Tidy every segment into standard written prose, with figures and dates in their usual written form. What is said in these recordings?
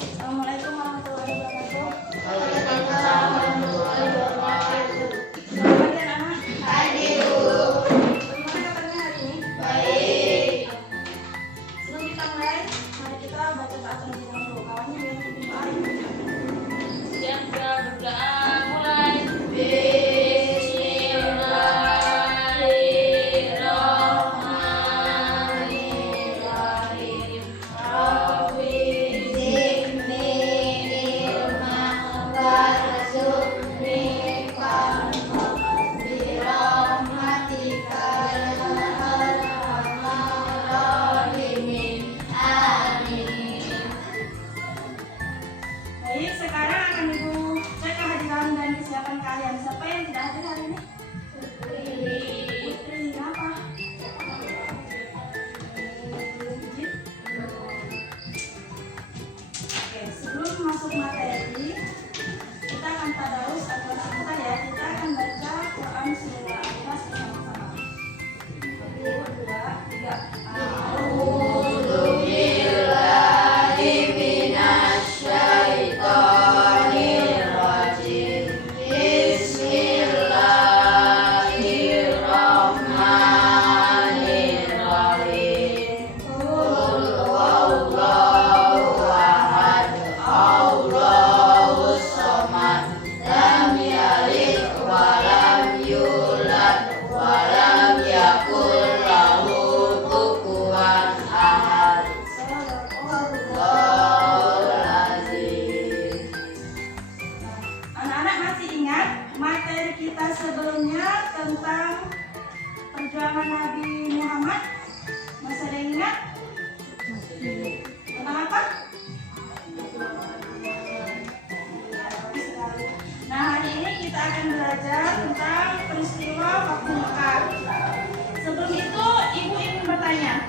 Assalamualaikum warahmatullahi wabarakatuh. Waalaikumsalam warahmatullahi wabarakatuh. Selamat pagi anak-anak. Pagi Bu. Bagaimana kabarnya hari ini? Baik. Sebelum kita mulai, mari kita baca doa terlebih dahulu. Kawannya biar lebih baik. Siap berdoa mulai. Bismillahirrahmanirrahim. Rabbi zidni ilma warzuqni fahma birahmatika ya arhamar rahimin. Amin. Baik, sekarang akan Ibu cek kehadiran dan kesiapan kalian. Siapa yang tidak hadir hari ini? Putri, kenapa? Izin? Oke, sebelum masuk materi, kita akan tadarus atau sebentar ya. Kita akan baca Quran surah Al-Ikhlas bersama-sama. 1, 2, 3. A'udzu billahi minasyaitonir rajim. Bismillahirrahmanirrahim. Qul huwallahu ahad, Allahus samad, lam yalid wa lam yulad wa lam yakul lahu kufuwan ahad. Shadaqallahul azim. Anak-anak masih ingat materi kita sebelumnya tentang perjuangan Nabi Muhammad? Masih ada yang ingat? Tentang apa? Bagus sekali. Nah, hari ini kita akan belajar tentang peristiwa Fathu Mekah. Sebelum itu, Ibu ingin bertanya,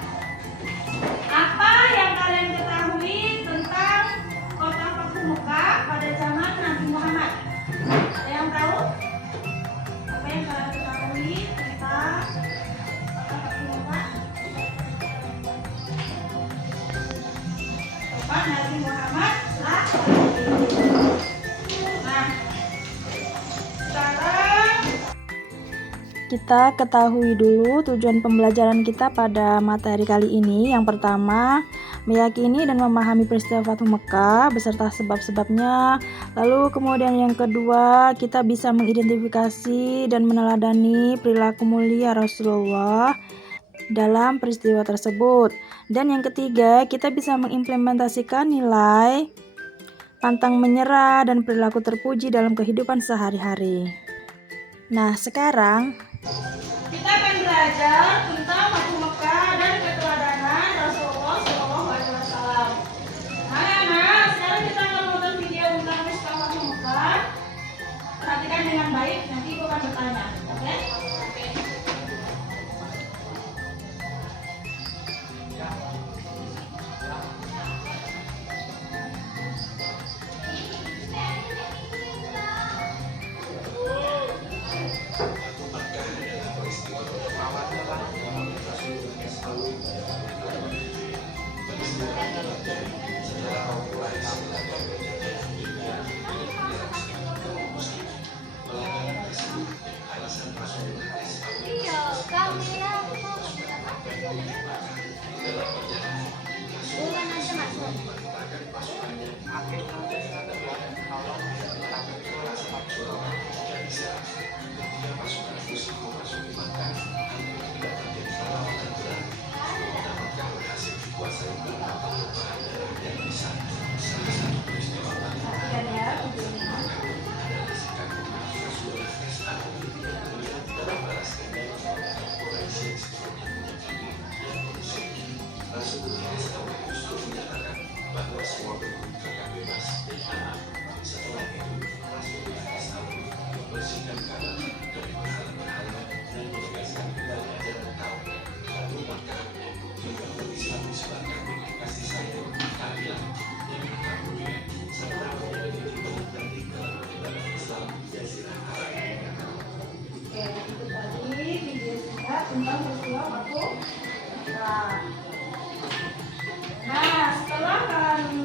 apa yang kalian ketahui tentang kota Fathu Mekah pada zaman Nabi Muhammad? Ada yang tahu? Apa yang kalian ketahui tentang kota Fathu Mekah? Tempat Nabi Muhammad lahir. Nah, sekarang kita ketahui dulu tujuan pembelajaran kita pada materi kali ini. Yang pertama, meyakini dan memahami peristiwa Fathu Mekah beserta sebab-sebabnya. Lalu kemudian yang kedua, kita bisa mengidentifikasi dan meneladani perilaku mulia Rasulullah dalam peristiwa tersebut. Dan yang ketiga, kita bisa mengimplementasikan nilai pantang menyerah dan perilaku terpuji dalam kehidupan sehari-hari. Nah, sekarang kita akan belajar tentang Fathu Mekah dan keteladanan Rasulullah SAW. Anak-anak, sekarang kita akan menonton video tentang peristiwa Fathu Mekah. Perhatikan dengan baik, nanti Ibu akan bertanya, oke? tentang peristiwa Fathu Mekah. Nah, setelah kalian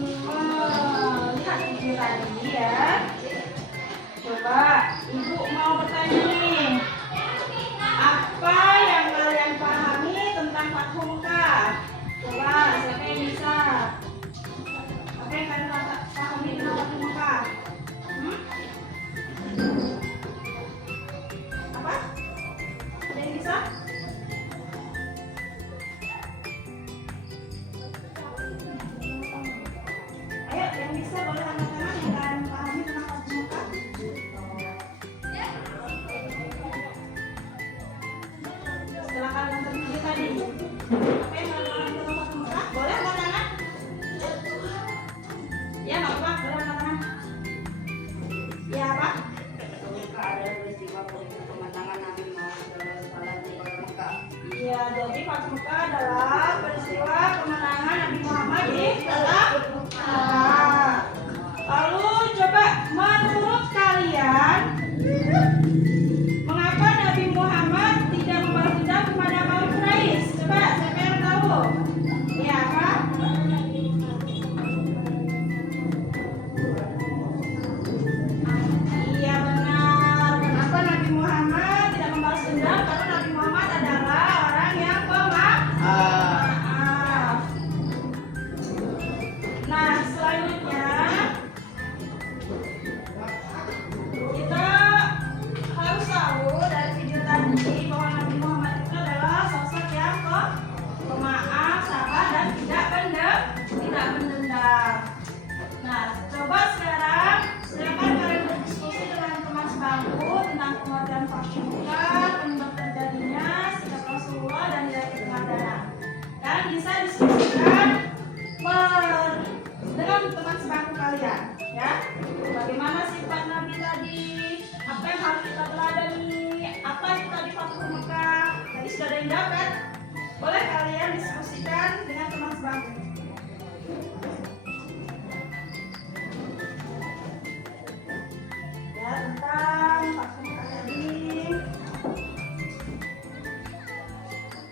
Apa yang dilakukan Nabi Fathu Mekah? Boleh angkat tangan? Ya nggak apa-apa, boleh angkat tangan. Ya apa? Ada peristiwa kemenangan Nabi Muhammad SAW di Kota Mekah. Iya, jadi Fathu Mekah adalah peristiwa kemenangan Nabi Muhammad di Kota Mekah. Lalu coba menurut kalian, mengapa Nabi Muhammad tidak membalas dendam kepada kaum Quraisy? Coba siapa yang tahu? Ya apa? Iya benar. Kenapa Nabi Muhammad tidak membalas dendam? Karena Nabi Muhammad adalah orang yang pemaaf. Nah, selanjutnya kita harus tahu dari video tadi bahwa Nabi Muhammad itu adalah sosok yang pemaaf, sabar dan tidak mendendam. Nah, coba sekarang silakan kalian berdiskusi dengan teman sebangku tentang pengertian Fathu Mekah, penyebab terjadinya, sikap Rasulullah dan nilai keteladanan. Dan bisa diskusikan dengan teman sebangku kalian, ya. Bagaimana sifat Nabi tadi? Apa yang harus kita teladani? Apa itu tadi Fathu Mekah? Tadi sudah ada yang dapat. Boleh kalian diskusikan dengan teman sebangku. Ya, tentang Fathu Mekah tadi.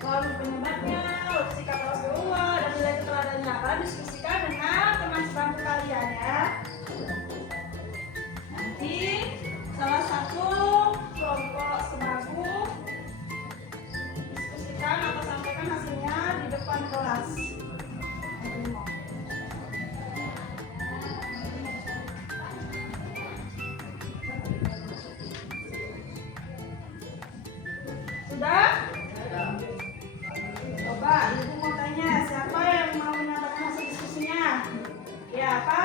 Lalu penyebabnya, lalu sikap Rasulullah dan nilai keteladanannya. Kalian diskusikan dengan teman sebangku kalian, ya. Nanti salah satu kelompok sebangku diskusikan atau sampaikan hasilnya di depan kelas. Sudah? Coba ibu mau tanya, siapa yang mau menyatakan hasil diskusinya? Ya apa?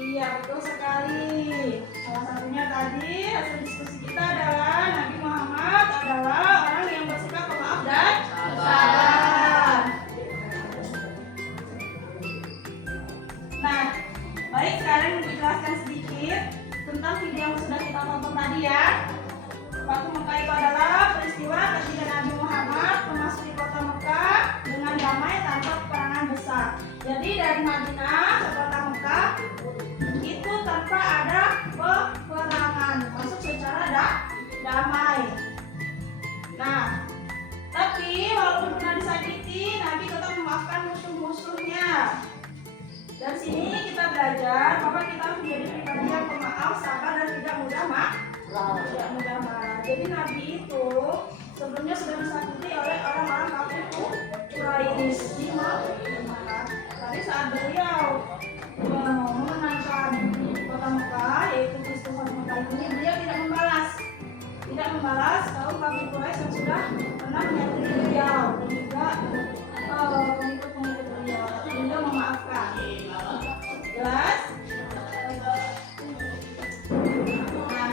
Iya, betul sekali. Salah satunya tadi hasil diskusi kita adalah Nabi Muhammad adalah orang yang bersikap pemaaf dan sabar. Nah, baik, sekarang untuk jelaskan sedikit tentang video yang sudah kita tonton tadi, ya. Fathu Mekah itu adalah peristiwa ketika Nabi Muhammad memasuki kota Mekah dengan damai tanpa peperangan besar. Jadi dari Madinah ke kota Mekah itu tanpa ada peperangan, masuk secara damai. Nah, tapi walaupun pernah disakiti, Nabi tetap memaafkan musuh-musuhnya. Dari sini kita belajar bahwa kita harus menjadi pribadi yang pemaaf, sabar dan tidak mudah marah. Jadi Nabi itu sebelumnya sudah disakiti oleh orang-orang kafir Quraisy. Tadi saat beliau memenangkan kota Mekah, yaitu peristiwa Mekah ini, beliau tidak membalas kaum kafir Quraisy yang sudah pernah menyakiti beliau dan juga pengikut-pengikut beliau. Beliau memaafkan. Jelas? Nah,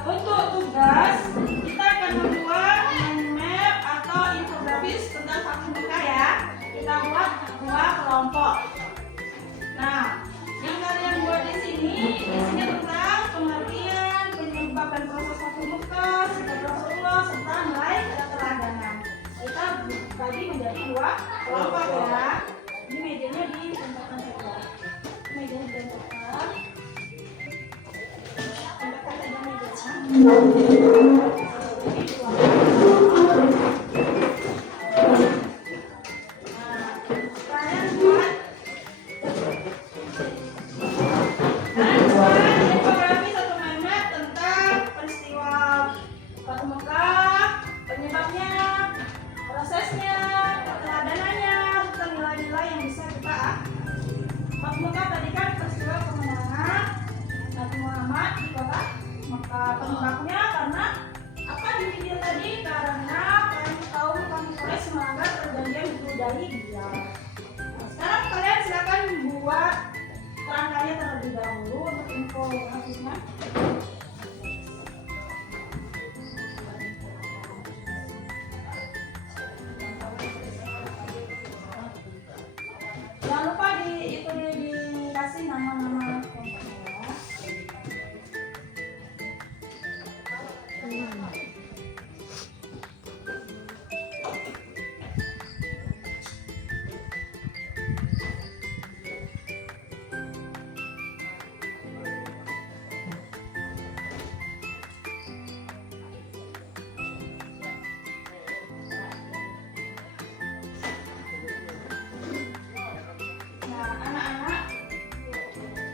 untuk tugas kita akan membuat mind map atau infografis tentang Fathu Mekah, ya. Kita buat 2 kelompok. Nah, yang kalian buat di sini isinya tentang pengertian, penyebab dan proses Fathu Mekah, sikap Rasulullah serta nilai keteladanan. Kita bagi menjadi 2 kelompok, ya. Ini mejanya ditempatkan saja. Mejanya ditempatkan. Tempatkan saja mejanya. Penyebabnya karena apa di video tadi? Karena kaum Quraisy melanggar perjanjian Hudaybiyah. Nah, sekarang kalian silakan buat kerangkanya terlebih dahulu untuk info Jangan lupa dikasih nama-nama kelompoknya ya. Nah, anak-anak,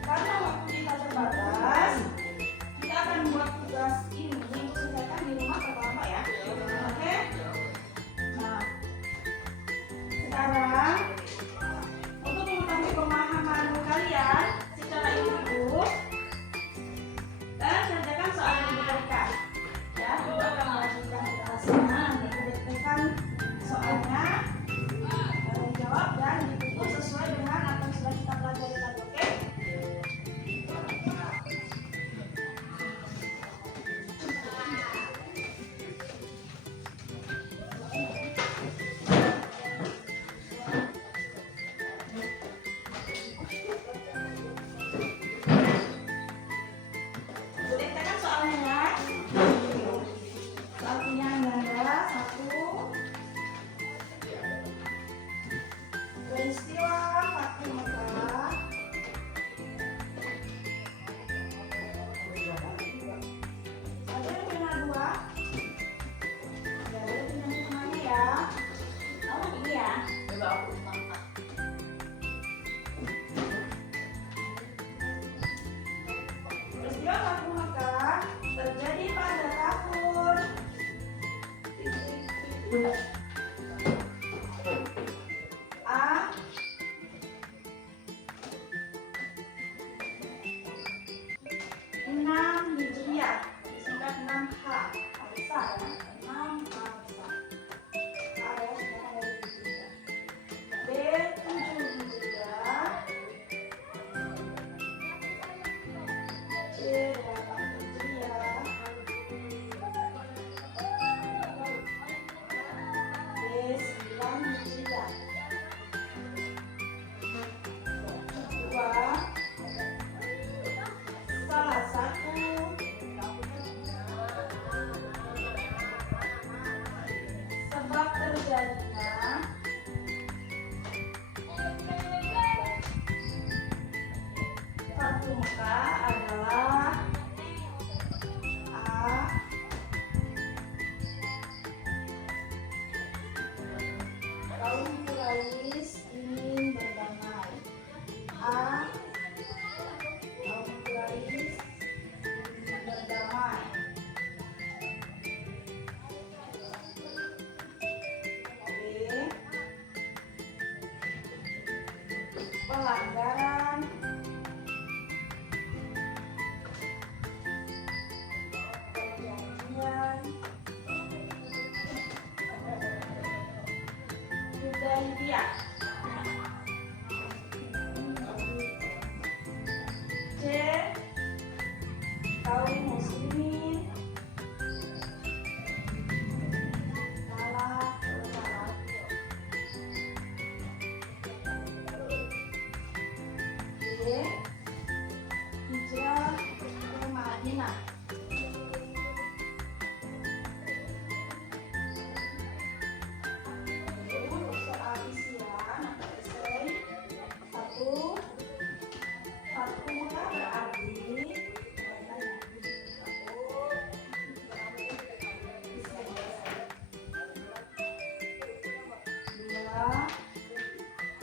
karena waktu kita terbatas, kita akan buat tugas ini untuk selesaikan di rumah pertama ya. Oke? Nah, sekarang untuk mengetahui pemahaman kalian secara individu dan kerjakan soal yang diberikan. Ya, kita akan melanjutkan kelasnya. Nanti diberikan soalnya, kalian jawab dan ditutup sesuai dengan apa yang sudah kita pelajari tadi. Oke? Diberikan soalnya ya. Soal punya Nanda, 1. Peristiwa Fathu Mekah. Ada yang punya 2? Ya, ada yang punya temannya ya. Oh, ini ya. Peristiwa Fathu Mekah terjadi pada tahun A. 6 Hijriah, disingkat 6H. Bisa ya, 6H bisa. A ya, sudah ada di Hijriah. B. 7 Hijriah. C. 8 Hijriah. D. 9 Hijriah. 2. Salah satu sebab terjadinya Fathu Mekah adalah A. Kaum Quraisy ingin berdamai. A. Kaum Quraisy ingin berdamai. B. Pelanggaran perjanjian Hudaybiyah. C. Kaum muslimin kalah berharap. D. Hijrah ke Madinah. Itu soal isian atau esai. 1. Fathu Mekah berarti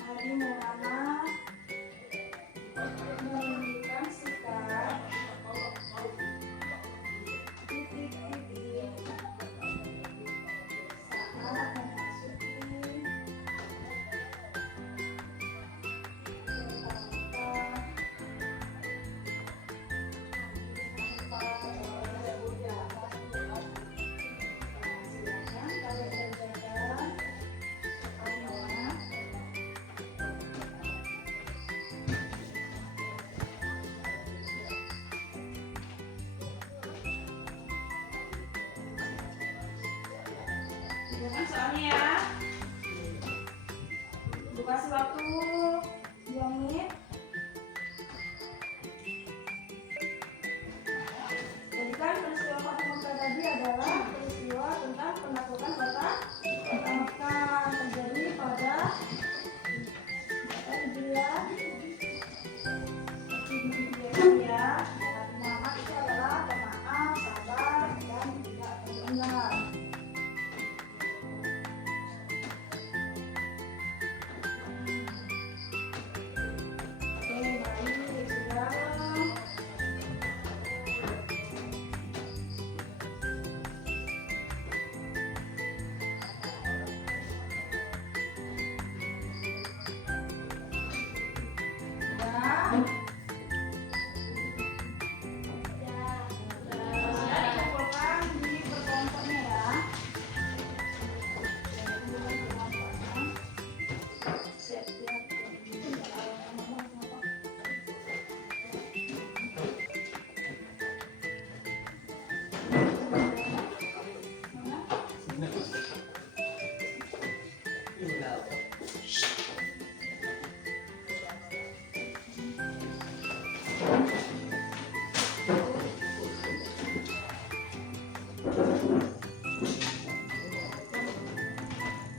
Hari Muhammad menunjukkan sikap Jangan soalnya ya. Kasih waktu 2 menit. Jadi kan peristiwa Fathu Mekkah tadi adalah peristiwa tentang penaklukan kota Mekkah, terjadi pada Hijriah. Ya, Nabi Muhammad itu adalah pemaaf, sabar, dan tidak penggenggam.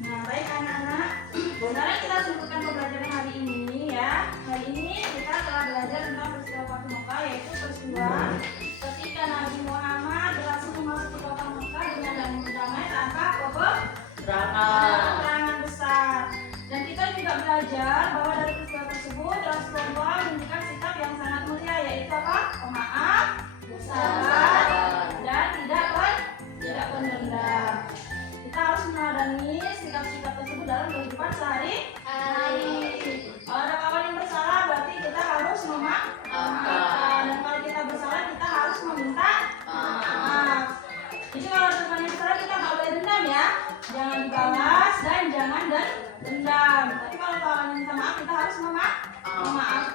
Nah, baik anak-anak, sekarang kita simpulkan pembelajaran hari ini ya. Hari ini kita telah belajar tentang peristiwa Fathu Mekkah, yaitu peristiwa ketika Nabi Muhammad berhasil masuk ke kota Mekkah dengan damai tanpa peperangan besar. Dan kita juga belajar bahwa dari peristiwa tersebut Rasulullah menunjukkan sikap yang sangat mulia, yaitu apa? Pemaaf, sabar, dan tidak pendendam. Kita harus meneladani sikap-sikap tersebut dalam kehidupan sehari-hari. Kalau ada kawan yang bersalah, berarti kita harus memaafkan. Dan kalau kita bersalah, kita harus meminta maaf. Jadi kalau ada teman yang bersalah, kita nggak boleh dendam ya. Jangan dibalas dan jangan dendam. Tapi kalau kawan yang minta maaf, kita harus memaafkan.